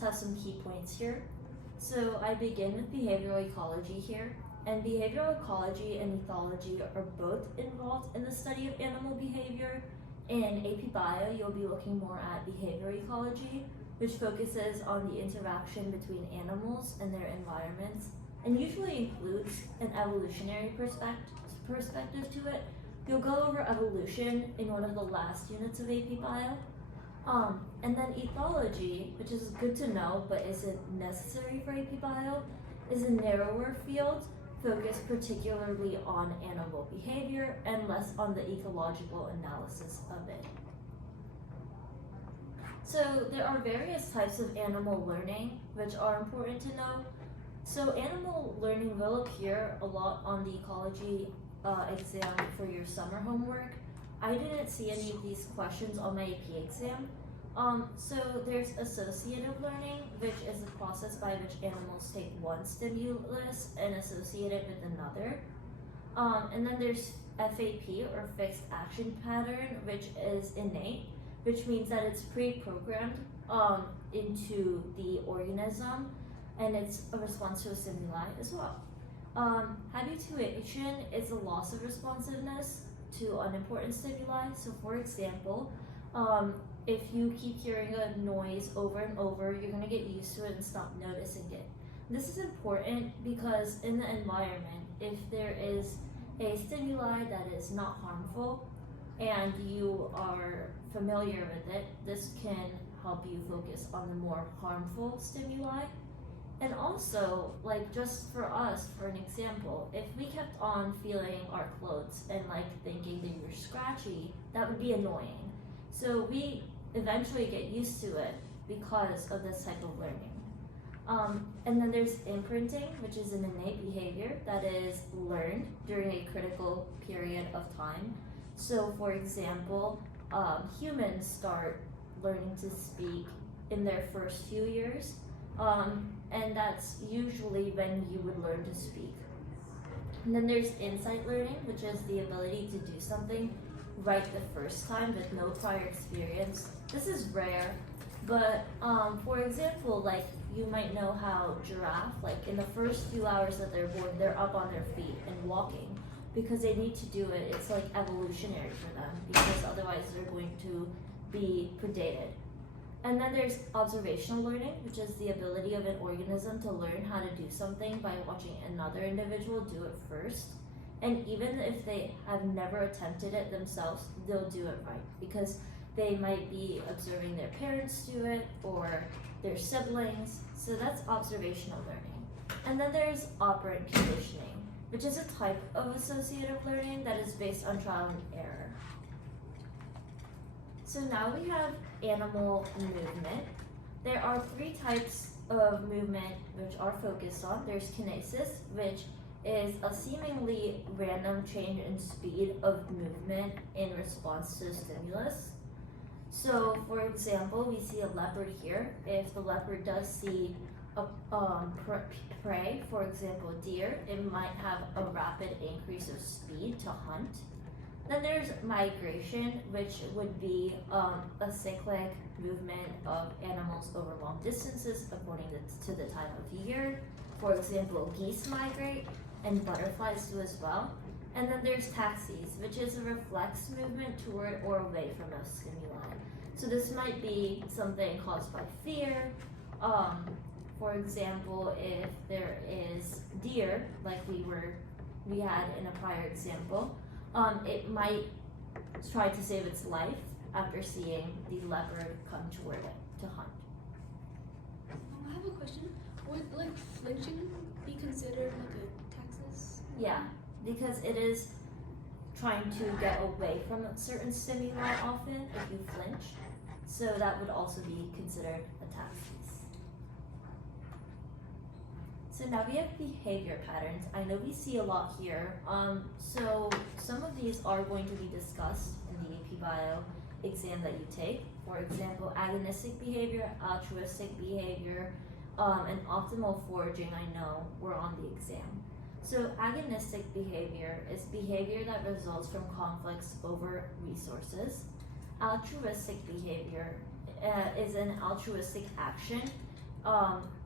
have some key points here. So I begin with behavioral ecology here, and behavioral ecology and ethology are both involved in the study of animal behavior. In AP Bio, you'll be looking more at behavioral ecology, which focuses on the interaction between animals and their environments, and usually includes an evolutionary perspective to it. You'll go over evolution in one of the last units of AP Bio. And then ethology, which is good to know but isn't necessary for AP Bio, is a narrower field focused particularly on animal behavior and less on the ecological analysis of it. So there are various types of animal learning which are important to know. So animal learning will appear a lot on the ecology exam for your summer homework. I didn't see any of these questions on my AP exam. So there's associative learning, which is the process by which animals take one stimulus and associate it with another. And then there's FAP, or fixed action pattern, which is innate, which means that it's pre-programmed into the organism, and it's a response to a stimuli as well. Habituation is a loss of responsiveness to unimportant stimuli. So for example, if you keep hearing a noise over and over, you're going to get used to it and stop noticing it. This is important because in the environment, if there is a stimuli that is not harmful and you are familiar with it, this can help you focus on the more harmful stimuli. And also, like, just for us, for an example, if we kept on feeling our clothes and like thinking they were scratchy, that would be annoying. So we eventually get used to it because of this type of learning. And then there's imprinting, which is an innate behavior that is learned during a critical period of time. So for example, humans start learning to speak in their first few years. And that's usually when you would learn to speak. And then there's insight learning, which is the ability to do something right the first time with no prior experience. This is rare, but for example, like you might know how giraffe, like in the first few hours that they're born, they're up on their feet and walking because they need to do it. It's like evolutionary for them because otherwise they're going to be predated. And then there's observational learning, which is the ability of an organism to learn how to do something by watching another individual do it first. And even if they have never attempted it themselves, they'll do it right because they might be observing their parents do it or their siblings. So that's observational learning. And then there's operant conditioning, which is a type of associative learning that is based on trial and error. So now we have animal movement. There are three types of movement which are focused on. There's kinesis, which is a seemingly random change in speed of movement in response to a stimulus. So for example, we see a leopard here. If the leopard does see a prey, for example deer, it might have a rapid increase of speed to hunt. Then there's migration, which would be a cyclic movement of animals over long distances according to the time of year. For example, geese migrate and butterflies do as well. And then there's taxis, which is a reflex movement toward or away from a stimuli. So this might be something caused by fear. For example, if there is deer, like we had in a prior example, it might try to save its life after seeing the leopard come toward it to hunt. I have a question. Would like flinching be considered like a taxis? Yeah, because it is trying to get away from a certain stimuli often if you flinch. So that would also be considered a taxis. So now we have behavior patterns. I know we see a lot here. So some of these are going to be discussed in the AP Bio exam that you take. For example, agonistic behavior, altruistic behavior, and optimal foraging, I know, were on the exam. So agonistic behavior is behavior that results from conflicts over resources. Altruistic behavior is an altruistic action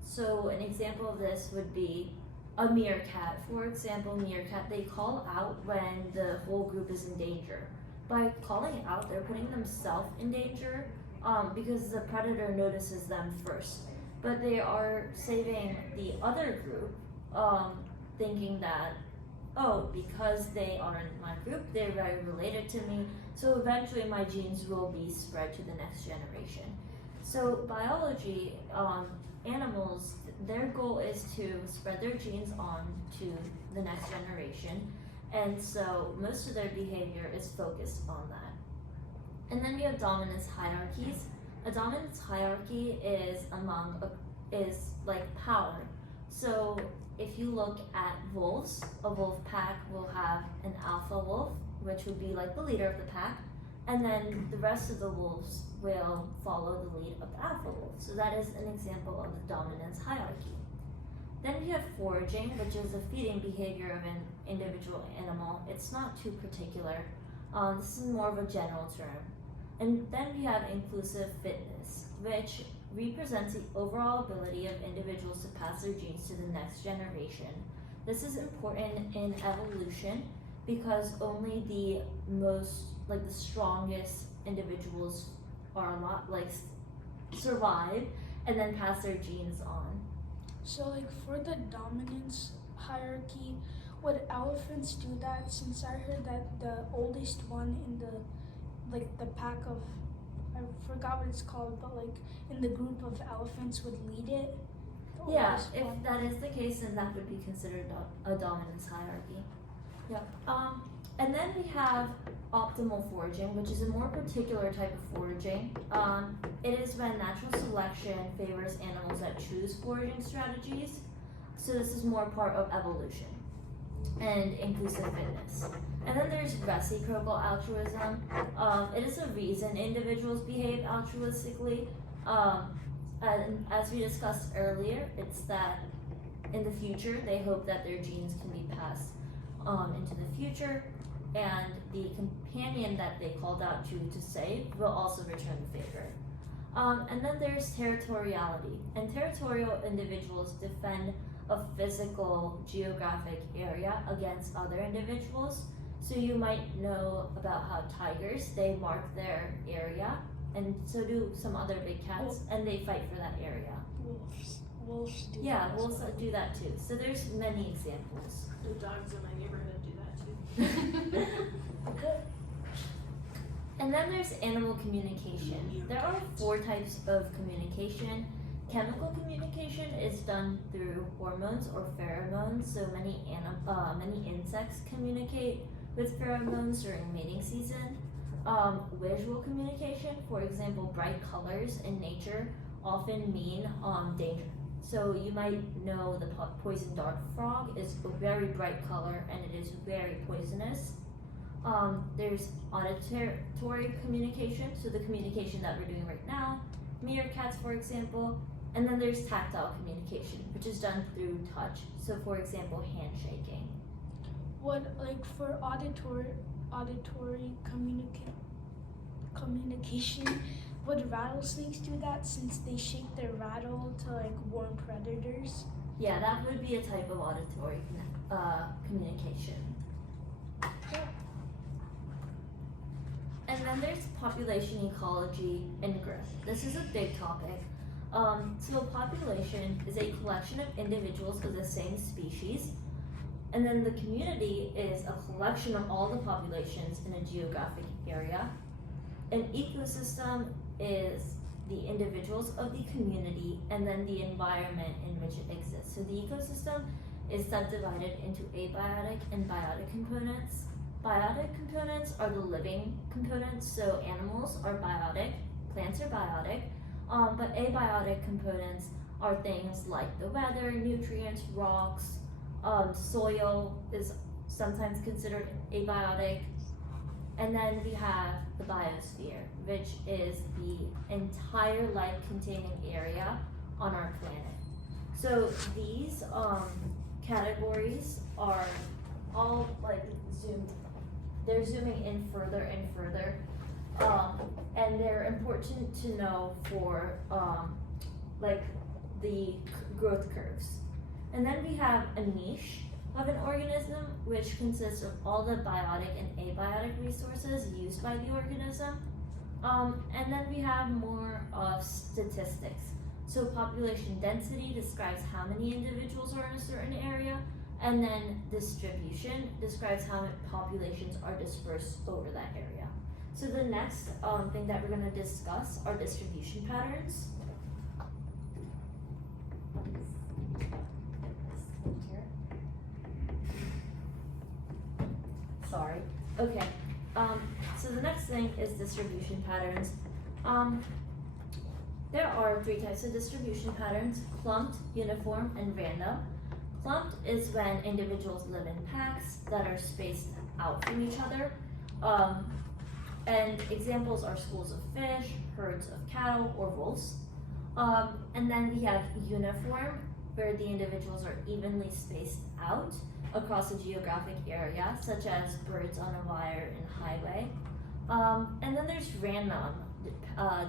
So an example of this would be a meerkat. For example, meerkat, they call out when the whole group is in danger. By calling it out, they're putting themselves in danger because the predator notices them first. But they are saving the other group, thinking that, oh, because they are in my group, they're very related to me, so eventually my genes will be spread to the next generation. So biology, animals, their goal is to spread their genes on to the next generation, and so most of their behavior is focused on that. And then we have dominance hierarchies. A dominance hierarchy is is like power. So if you look at wolves, a wolf pack will have an alpha wolf, which would be like the leader of the pack, and then the rest of the wolves will follow the lead of the alpha wolf. So that is an example of the dominance hierarchy. Then we have foraging, which is the feeding behavior of an individual animal. It's not too particular. This is more of a general term. And then we have inclusive fitness, which represents the overall ability of individuals to pass their genes to the next generation. This is important in evolution because only the the strongest individuals are survive and then pass their genes on. So like for the dominance hierarchy, would elephants do that? Since I heard that the oldest one in the pack of, I forgot what it's called, but like in the group of elephants would lead it. Yeah, if that is the case, then that would be considered a dominance hierarchy. Yep. And then we have optimal foraging, which is a more particular type of foraging. It is when natural selection favors animals that choose foraging strategies. So this is more part of evolution and inclusive fitness. And then there's reciprocal altruism. It is a reason individuals behave altruistically. And as we discussed earlier, it's that in the future they hope that their genes can be passed into the future, and the companion that they called out to save will also return the favor. And then there's territoriality, and territorial individuals defend a physical geographic area against other individuals. So you might know about how tigers, they mark their area, and so do some other big cats, and they fight for that area. Wolves do Yeah, that. wolves do that too. So there's many examples. The dogs in my neighborhood do that too. And then there's animal communication. There are 4 types of communication. Chemical communication is done through hormones or pheromones. So many insects communicate with pheromones during mating season. Visual communication, for example, bright colors in nature often mean danger. So you might know the poison dart frog is a very bright color and it is very poisonous. There's auditory communication, so the communication that we're doing right now, meerkats for example, and then there's tactile communication, which is done through touch. So for example, handshaking. What, like for auditory communication, would rattlesnakes do that since they shake their rattle to like warn predators? Yeah, that would be a type of auditory communication. And then there's population ecology and growth. This is a big topic. So a population is a collection of individuals of the same species, and then the community is a collection of all the populations in a geographic area. An ecosystem is the individuals of the community and then the environment in which it exists. So the ecosystem is subdivided into abiotic and biotic components. Biotic components are the living components, so animals are biotic, plants are biotic, but abiotic components are things like the weather, nutrients, rocks, soil is sometimes considered abiotic, and then we have the biosphere, which is the entire life-containing area on our planet. So these categories are all like they're zooming in further and further, and they're important to know for like the growth curves. And then we have a niche of an organism, which consists of all the biotic and abiotic resources used by the organism. And then we have more of statistics. So population density describes how many individuals are in a certain area, and then distribution describes how many populations are dispersed over that area. So the next thing that we're going to discuss are distribution patterns. Sorry. Okay. So the next thing is distribution patterns. There are 3 types of distribution patterns: clumped, uniform, and random. Clumped is when individuals live in packs that are spaced out from each other. And examples are schools of fish, herds of cattle, or wolves. And then we have uniform, where the individuals are evenly spaced out across a geographic area, such as birds on a wire in a highway. And then there's random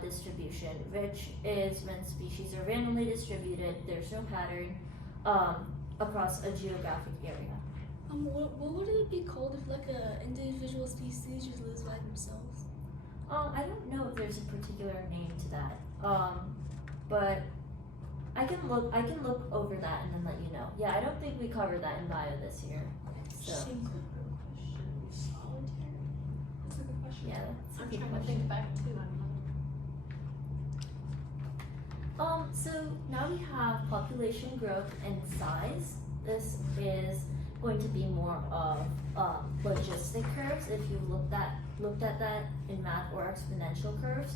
distribution, which is when species are randomly distributed, there's no pattern across a geographic area. What would it be called if like a individual species just lives by themselves? I don't know if there's a particular name to that, but I can look over that and then let you know. Yeah, I don't think we covered that in bio this year. So Solitary. That's a good question. yeah, that's a I'm good trying to question. think back too. I don't know. So now we have population growth and size. This is going to be more of logistic curves if you looked at that in math, or exponential curves.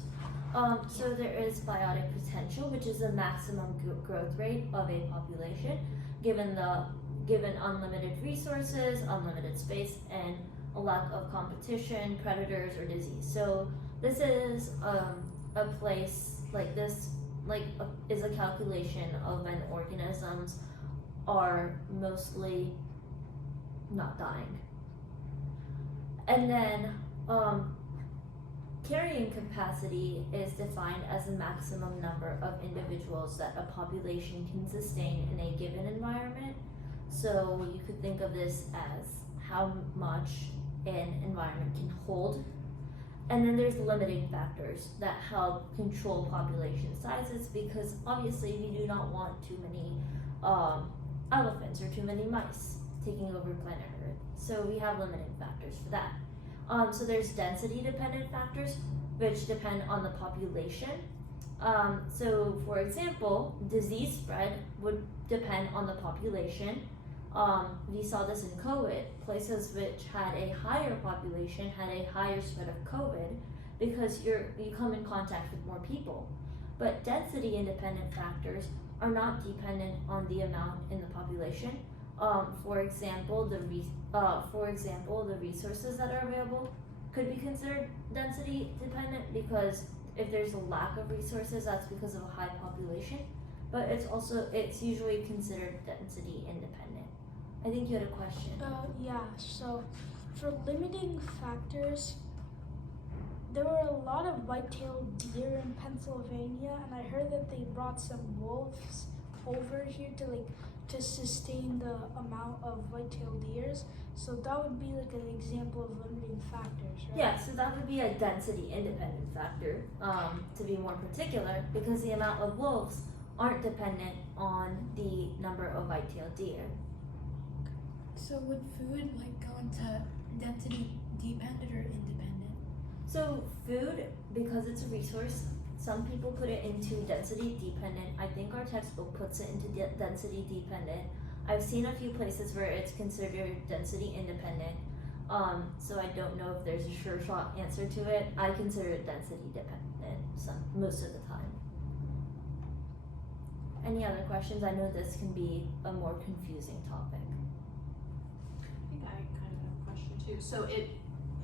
So there is biotic potential, which is the maximum growth rate of a population given unlimited resources, unlimited space, and a lack of competition, predators, or disease. So this is a place like this, is a calculation of when organisms are mostly not dying. And then carrying capacity is defined as the maximum number of individuals that a population can sustain in a given environment. So you could think of this as how much an environment can hold. And then there's limiting factors that help control population sizes, because obviously we do not want too many elephants or too many mice taking over planet Earth. So we have limiting factors for that. So there's density dependent factors, which depend on the population. So for example, disease spread would depend on the population. We saw this in COVID. Places which had a higher population had a higher spread of COVID because you come in contact with more people. But density independent factors are not dependent on the amount in the population. For example, the resources that are available could be considered density dependent, because if there's a lack of resources, that's because of a high population. But it's usually considered density independent. I think you had a question. Yeah, so for limiting factors, there were a lot of white-tailed deer in Pennsylvania, and I heard that they brought some wolves over here to sustain the amount of white-tailed deers. So that would be like an example of limiting factors, right? Yeah, so that would be a density independent factor, to be more particular, because the amount of wolves aren't dependent on the number of white-tailed deer. So would food go into density dependent or independent? So food, because it's a resource, some people put it into density dependent. I think our textbook puts it into density dependent. I've seen a few places where it's considered density independent. So I don't know if there's a sure shot answer to it. I consider it density dependent most of the time. Any other questions? I know this can be a more confusing topic. I think I kind of have a question too. So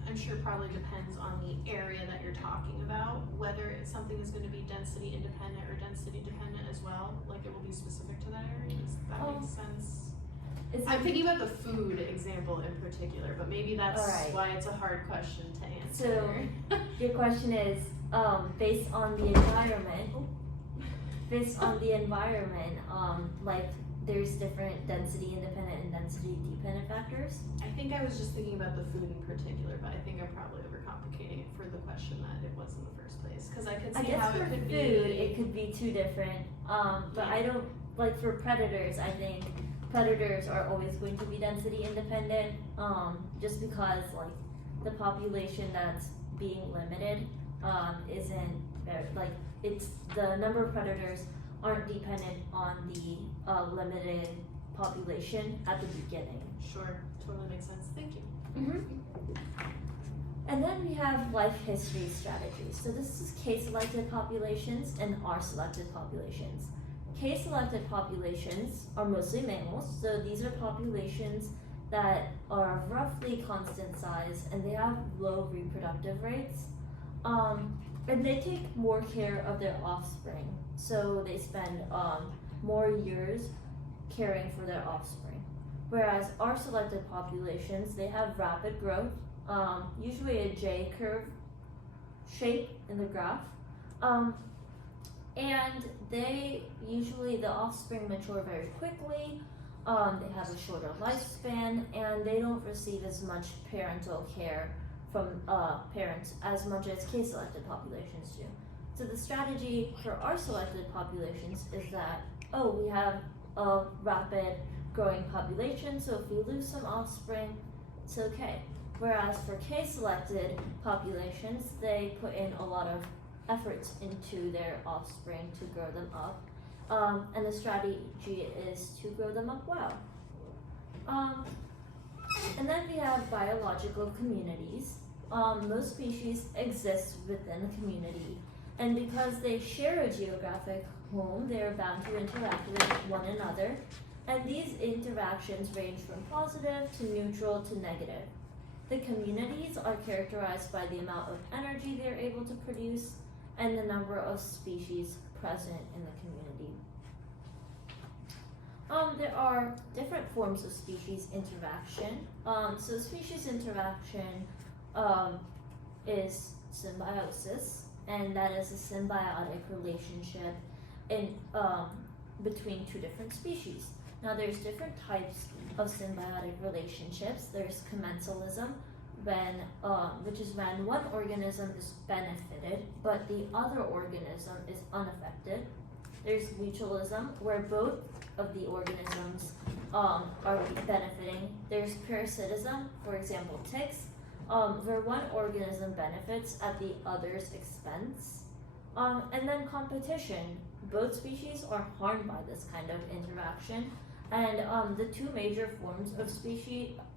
I'm sure probably depends on the area that you're talking about, whether something is going to be density independent or density dependent as well. Like it will be specific to that area. Does that make sense? I'm thinking about the food example in particular, but maybe that's why it's a hard question to answer. So your question is based on the environment. based on the environment, like there's different density independent and density dependent factors. I think I was just thinking about the food in particular, but I think I'm probably overcomplicating it for the question that it was in the first place. Because I could I see guess how for it could food, be. it could be two different. But Yeah. I don't like for predators. I think predators are always going to be density independent. Just because like the population that's being limited, isn't very, like it's the number of predators aren't dependent on the limited population at the beginning. Sure, totally makes sense. Thank you. And then we have life history strategies. So this is K-selected populations and R-selected populations. K-selected populations are mostly mammals, so these are populations that are roughly constant size and they have low reproductive rates. And they take more care of their offspring, so they spend more years caring for their offspring. Whereas R-selected populations, they have rapid growth, usually a J-curve shape in the graph, and they usually, the offspring mature very quickly, they have a shorter lifespan, and they don't receive as much parental care from parents as much as K-selected populations do. So the strategy for R-selected populations is that, we have a rapid growing population, so if we lose some offspring, it's okay. Whereas for K-selected populations, they put in a lot of effort into their offspring to grow them up, and the strategy is to grow them up well. And then we have biological communities. Most species exist within the community, and because they share a geographic home, they are bound to interact with one another, and these interactions range from positive to neutral to negative. The communities are characterized by the amount of energy they are able to produce and the number of species present in the community. There are different forms of species interaction. So species interaction is symbiosis, and that is a symbiotic relationship in between two different species. Now there's different types of symbiotic relationships. There's commensalism, which is when one organism is benefited but the other organism is unaffected. There's mutualism, where both of the organisms are benefiting. There's parasitism, for example ticks, where one organism benefits at the other's expense. And then competition. Both species are harmed by this kind of interaction, and the two major forms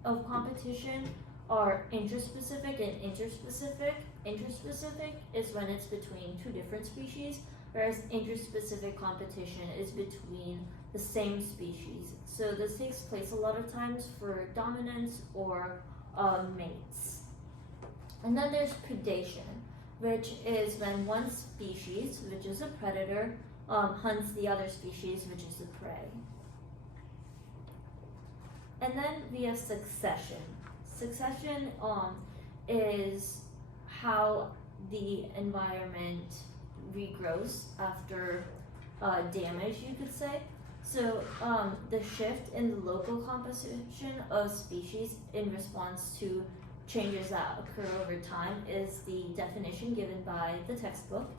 of competition are intraspecific and interspecific. Intraspecific is when it's between two different species, whereas interspecific competition is between the same species. So this takes place a lot of times for dominance or mates. And then there's predation, which is when one species, which is a predator, hunts the other species, which is the prey. And then we have succession. Succession is how the environment regrows after damage, you could say. So the shift in the local composition of species in response to changes that occur over time is the definition given by the textbook.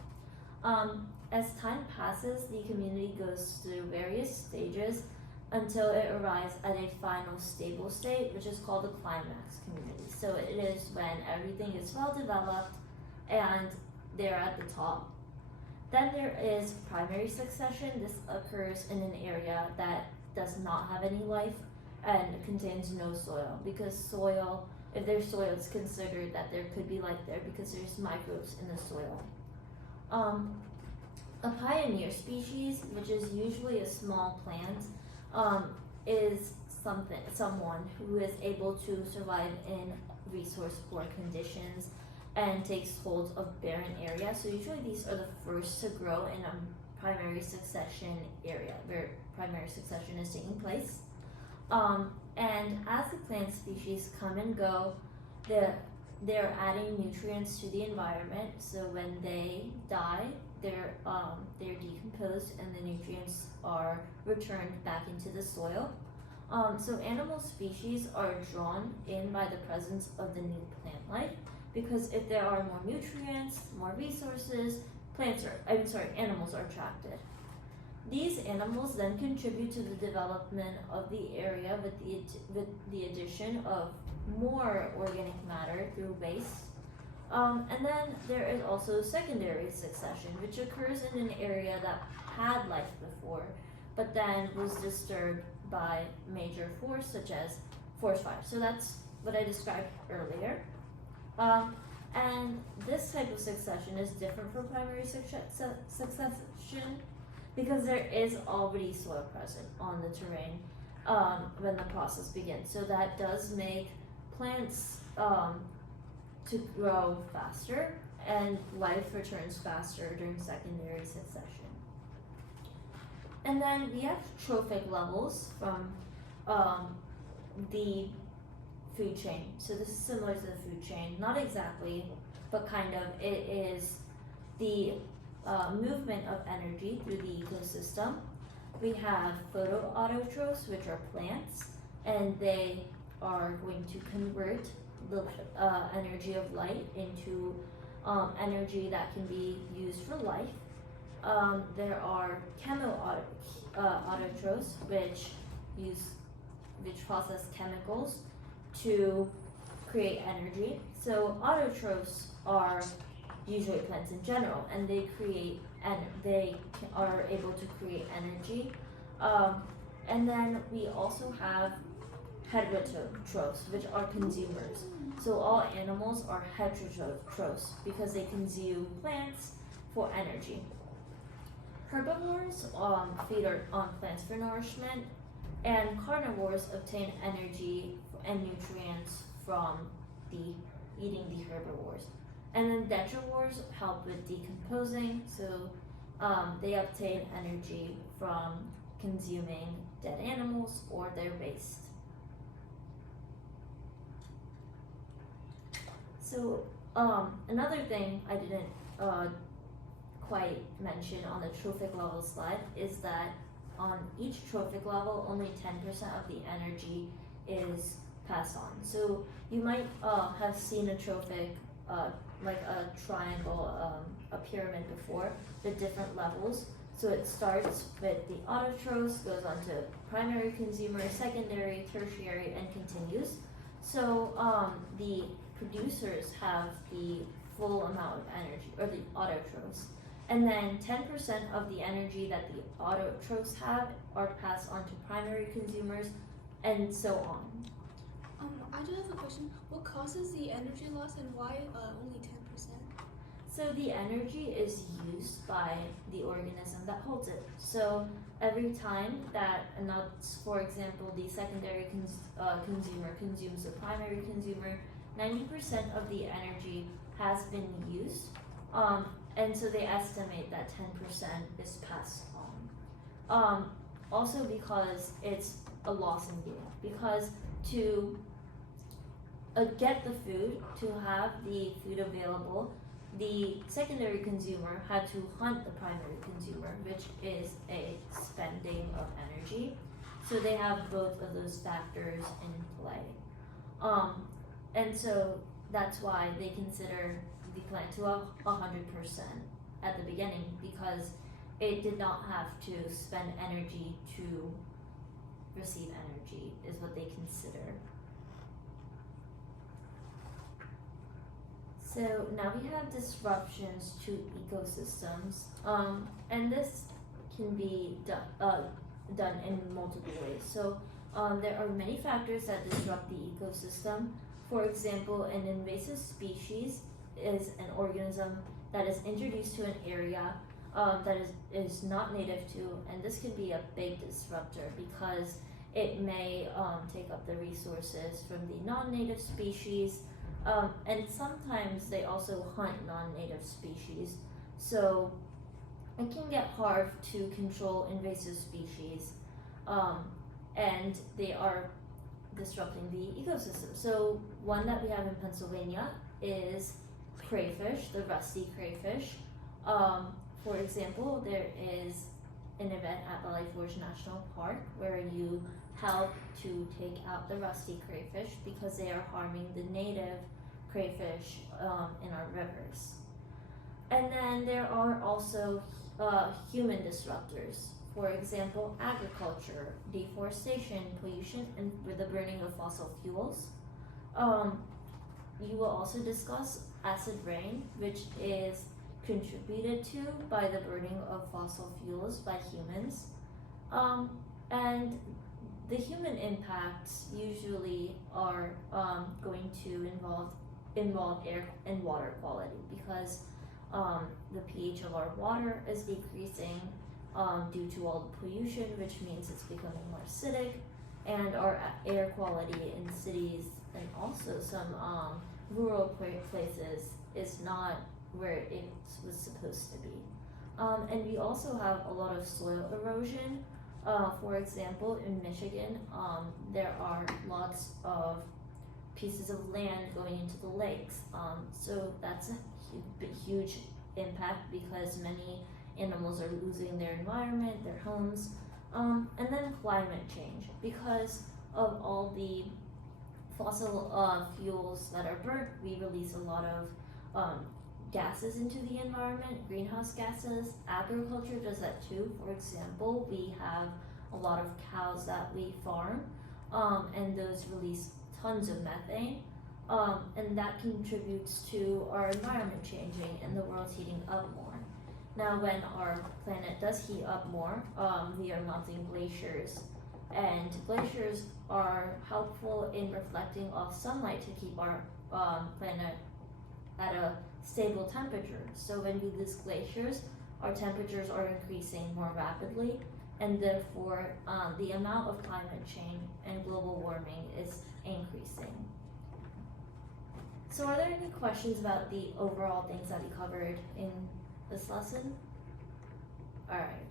As time passes, the community goes through various stages until it arrives at a final stable state, which is called a climax community. So it is when everything is well developed and they're at the top. Then there is primary succession. This occurs in an area that does not have any life and contains no soil, because soil, if there's soil, it's considered that there could be life there because there's microbes in the soil. A pioneer species, which is usually a small plant, is someone who is able to survive in resource poor conditions and takes hold of barren areas. So usually these are the first to grow in a primary succession area where primary succession is taking place. And as the plant species come and go, they're adding nutrients to the environment. So when they die, they're decomposed and the nutrients are returned back into the soil. So animal species are drawn in by the presence of the new plant life, because if there are more nutrients, more resources, animals are attracted. These animals then contribute to the development of the area with the addition of more organic matter through waste. And then there is also secondary succession, which occurs in an area that had life before, but then was disturbed by major force such as forest fire. So that's what I described earlier. And this type of succession is different from primary succession because there is already soil present on the terrain when the process begins. So that does make plants to grow faster, and life returns faster during secondary succession. And then we have trophic levels from the food chain. So this is similar to the food chain, not exactly, but kind of. It is the movement of energy through the ecosystem. We have photoautotrophs, which are plants, and they are going to convert the energy of light into energy that can be used for life. There are chemoautotrophs, which process chemicals to create energy. So autotrophs are usually plants in general, and they are able to create energy. And then we also have heterotrophs, which are consumers. So all animals are heterotrophs because they consume plants for energy. Herbivores feed on plants for nourishment, and carnivores obtain energy and nutrients from eating the herbivores. And then detrivores help with decomposing, so they obtain energy from consuming dead animals or their waste. So another thing I didn't quite mention on the trophic level slide is that on each trophic level, only 10% of the energy is passed on. So you might have seen a trophic, like a triangle, a pyramid before, the different levels. So it starts with the autotrophs, goes on to primary consumer, secondary, tertiary, and continues. So the producers have the full amount of energy, or the autotrophs. And then 10% of the energy that the autotrophs have are passed on to primary consumers, and so on. I do have a question. What causes the energy loss, and why only 10%? So the energy is used by the organism that holds it. So every time that for example, the secondary consumer consumes the primary consumer, 90% of the energy has been used. And so they estimate that 10% is passed on. Also because it's a loss in gain. Because to get the food, to have the food available, the secondary consumer had to hunt the primary consumer, which is a spending of energy. So they have both of those factors in play. And so that's why they consider the plant to 100% at the beginning, because it did not have to spend energy to receive energy, is what they consider. So now we have disruptions to ecosystems, and this can be done in multiple ways. So there are many factors that disrupt the ecosystem. For example, an invasive species is an organism that is introduced to an area that is not native to, and this can be a big disruptor because it may take up the resources from the non-native species, and sometimes they also hunt non-native species. So it can get hard to control invasive species, and they are disrupting the ecosystem. So one that we have in Pennsylvania is crayfish, the rusty crayfish. For example, there is an event at Valley Forge National Park where you help to take out the rusty crayfish because they are harming the native crayfish in our rivers. And then there are also human disruptors. For example, agriculture, deforestation, pollution, and with the burning of fossil fuels. You will also discuss acid rain, which is contributed to by the burning of fossil fuels by humans. And the human impacts usually are going to involve air and water quality because the pH of our water is decreasing due to all the pollution, which means it's becoming more acidic, and our air quality in cities and also some rural places is not where it was supposed to be. And we also have a lot of soil erosion. For example, in Michigan, there are lots of pieces of land going into the lakes. So that's a huge impact because many animals are losing their environment, their homes. And then climate change. Because of all the fossil fuels that are burnt, we release a lot of gases into the environment, greenhouse gases. Agriculture does that too. For example, we have a lot of cows that we farm, and those release tons of methane, and that contributes to our environment changing and the world's heating up more. Now, when our planet does heat up more, we are melting glaciers, and glaciers are helpful in reflecting off sunlight to keep our planet at a stable temperature. So when we lose glaciers, our temperatures are increasing more rapidly, and therefore the amount of climate change and global warming is increasing. So are there any questions about the overall things that we covered in this lesson? Alright.